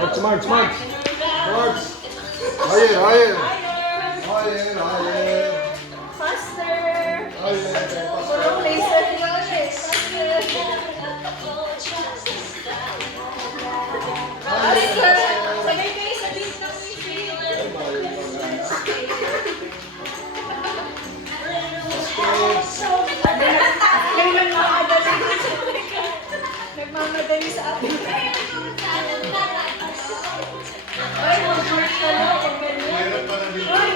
March. March. Higher. Faster. Faster. Laser flawless. Faster. Sabay kayo sa beat ng music. Nagmamadali sa atin. Ay, mag-work ka na. Pag ganyan. Ay,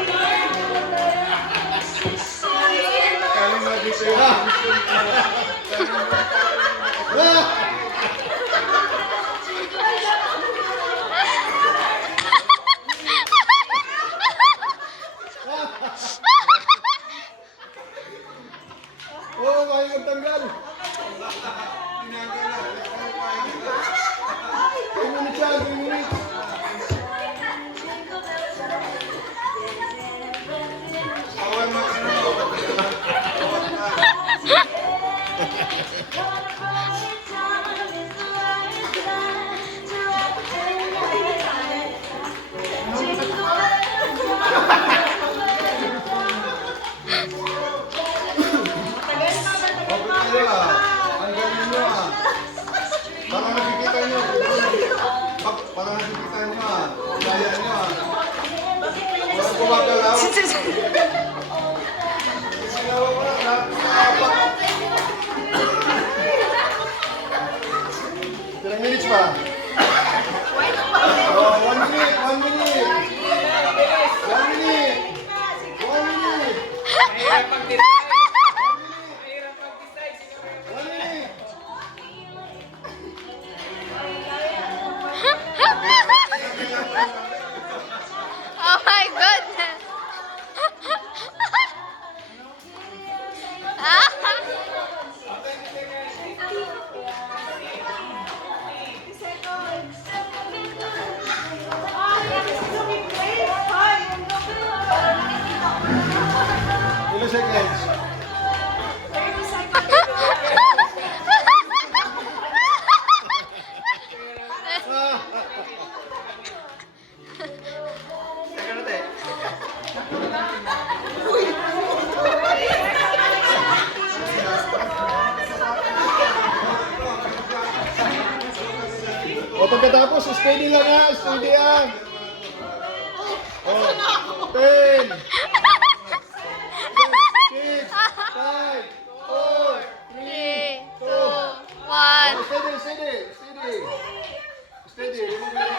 Oh, kaya magtanggal. 3 minutes yan, 3 minutes. Ang galing nyo ah. Parang nakikita nyo. Parang nakikita nyo ah. Kaya nyo ah. Walang gumagalaw. Sinawa ko lang lahat. Ilang minutes pa? Oh, 1 minute. 1 minute. 1 minute. 1 minute. Mahirap pag-decide. 1 minute. Oh my goodness! Ilang seconds? O pagkatapos, steady lang ha, steady ha. Oh, 10, 6, 5, 4, 3, 2, 1. Oh, steady. Steady, limang minutes.